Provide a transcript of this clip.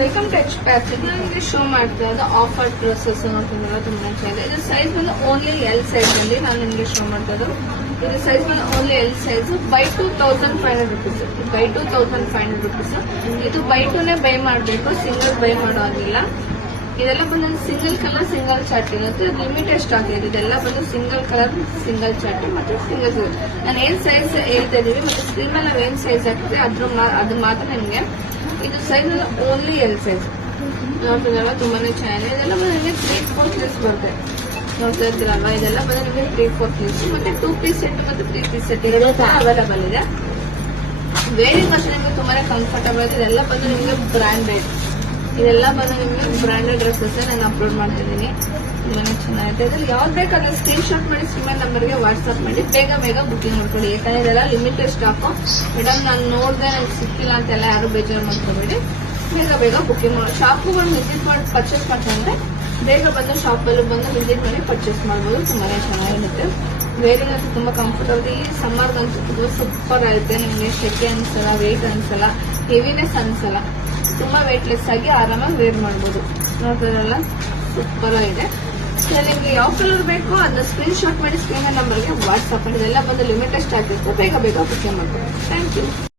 Welcome to H patch. ನನಗೆ show ಮಾಡ್ತಾ ಇರೋದು ಆಫರ್ ಡ್ರೆಸ್ಸಸ್ ನೋಡ್ತಿದ್ದೀರ ತುಂಬಾ ಚೆನ್ನಾಗಿದೆ. ಇದು ಸೈಜ್ ಬಂದು ಓನ್ಲಿ ಎಲ್ ಸೈಜ್ ಅಲ್ಲಿ ನಾನು ನಿಮಗೆ ಶೋ ಮಾಡ್ತಾ ಇರೋದು. ಇದು ಸೈಜ್ ಬಂದು only L size by 2500 rupees. By 2500 rupees. ಇದು ಬೈ ಟೂನೇ ಬೈ ಮಾಡಬೇಕು, ಸಿಂಗಲ್ ಬೈ ಮಾಡೋ ಆಗಿಲ್ಲ. ಇದೆಲ್ಲ ಬಂದು ಸಿಂಗಲ್ ಕಲರ್ ಸಿಂಗಲ್ ಚಾರ್ಟ್ ಇರುತ್ತೆ. ಲಿಮಿಟೆಡ್ ಸ್ಟಾಕ್ ಇದೆ. ಇದೆಲ್ಲ ಬಂದು ಸಿಂಗಲ್ ಕಲರ್ ಸಿಂಗಲ್ ಚಾರ್ಟ್ ಮತ್ತೆ ಸಿಂಗಲ್ ಸೈಜ್. ನಾನು ಏನ್ ಸೈಜ್ ಹೇಳ್ತಾ ಇದೀವಿ ಮತ್ತೆ ಸ್ಕ್ರೀನ್ ಮೇಲೆ ನಾವು ಏನ್ ಸೈಜ್ ಆಗ್ತದೆ ಅದು ಮಾತ್ರ ನಿಮಗೆ. ಇದು ಸೈಜ್ ಓನ್ಲಿ ಎಲ್ ಸೈಜ್ ನೋಡ್ತಿದ್ರಲ್ಲ, ತುಂಬಾನೇ ಚೆನ್ನಾಗಿದೆ. ಇದೆಲ್ಲ ಬಂದು ನಿಮಗೆ 3-4 ಪೀಸ್ ಬರುತ್ತೆ. ನೋಡ್ತಾ ಇರ್ತೀರಲ್ವಾ, ಇದೆಲ್ಲ ಬಂದು ನಿಮಗೆ 3-4 ಪೀಸ್ ಮತ್ತೆ 2 ಪೀಸ್ ಸೆಟ್ ಮತ್ತೆ 3 ಪೀಸ್ ಸೆಟ್ ಅವೈಲೇಬಲ್ ಇದೆ. ವೇರಿಂಗ್ ಅಷ್ಟೇ ನಿಮಗೆ ತುಂಬಾನೇ ಕಂಫರ್ಟಬಲ್ ಇದೆ. ಇದೆಲ್ಲ ಬಂದು ನಿಮಗೆ ಬ್ರಾಂಡೆಡ್. ಇದೆಲ್ಲ ಬಂದು ನಿಮಗೆ ಬ್ರಾಂಡೆಡ್ ಡ್ರೆಸ್ಸಸ್ ನಾನು ಅಪ್ಲೋಡ್ ಮಾಡ್ತಿದ್ದೀನಿ. ತುಂಬಾನೇ ಚೆನ್ನಾಗಿದೆ. ಇದ್ರಲ್ಲಿ ಯಾವ್ದು ಬೇಕಾದ್ರೆ ಸ್ಕ್ರೀನ್ ಶಾಟ್ ಮಾಡಿ ಸಿಮ್ ನಂಬರ್ಗೆ ವಾಟ್ಸ್ಆಪ್ ಮಾಡಿ ಬೇಗ ಬುಕಿಂಗ್ ಮಾಡ್ಕೊಳ್ಳಿ. ಯಾಕಂದ್ರೆ ಇದೆಲ್ಲ ಲಿಮಿಟೆಡ್ ಸ್ಟಾಕ್. ಮೇಡಮ್ ನಾನು ನೋಡಿದೆ ನನಗೆ ಸಿಕ್ಕಿಲ್ಲ ಅಂತೆಲ್ಲ ಯಾರು ಬೇಜಾರು ಮಾಡ್ಕೋಬೇಡಿ. ಬೇಗ ಬುಕಿಂಗ್ ಮಾಡಿ ಶಾಪ್ಗೂ ಬಂದು ವಿಸಿಟ್ ಮಾಡಿ ಪರ್ಚೇಸ್ ಮಾಡ್ಕೊಂಡ್ರೆ ಬೇಗ ಬಂದು ಶಾಪಲ್ಲೂ ಬಂದು ವಿಸಿಟ್ ಮಾಡಿ ಪರ್ಚೇಸ್ ಮಾಡ್ಬೋದು. ತುಂಬಾನೇ ಚೆನ್ನಾಗಿರುತ್ತೆ. ವೇರಿಂಗ್ ಅಂತೂ ತುಂಬಾ ಕಂಫರ್ಟಬಲ್. ಈ ಸಮ್ಮರ್ಗಂತೂ ತುಂಬ ಸೂಪರ್ ಆಗುತ್ತೆ. ನಿಮಗೆ ಶೆಕೆ ಅನ್ಸಲ್ಲ, ವೇಟ್ ಅನ್ಸಲ್ಲ, ಹೆವಿನೆಸ್ ಅನ್ಸಲ್ಲ. ತುಂಬಾ ವೇಟ್ಲೆಸ್ ಆಗಿ ಆರಾಮಾಗಿ ವೇರ್ ಮಾಡ್ಬೋದು. ನೋಡ್ತಿರಲ್ಲ, ಸೂಪರ್ ಆಗಿದೆ. ನಿಮಗೆ ಯಾವ ಕಲರ್ ಬೇಕೋ ಅದನ್ನ ಸ್ಕ್ರೀನ್ ಶಾಟ್ ಮಾಡಿ ಸ್ಕ್ರೀನ್ ನಂಬರ್ಗೆ ವಾಟ್ಸ್ಆಪ್ ಮಾಡಿ. ಇದೆಲ್ಲ ಬಂದು ಲಿಮಿಟೆಡ್ ಸ್ಟಾಕ್ ಇರುತ್ತೆ. ಬೇಗ ಬುಕಿಂಗ್ ಮಾಡ್ಬೋದು. Thank you.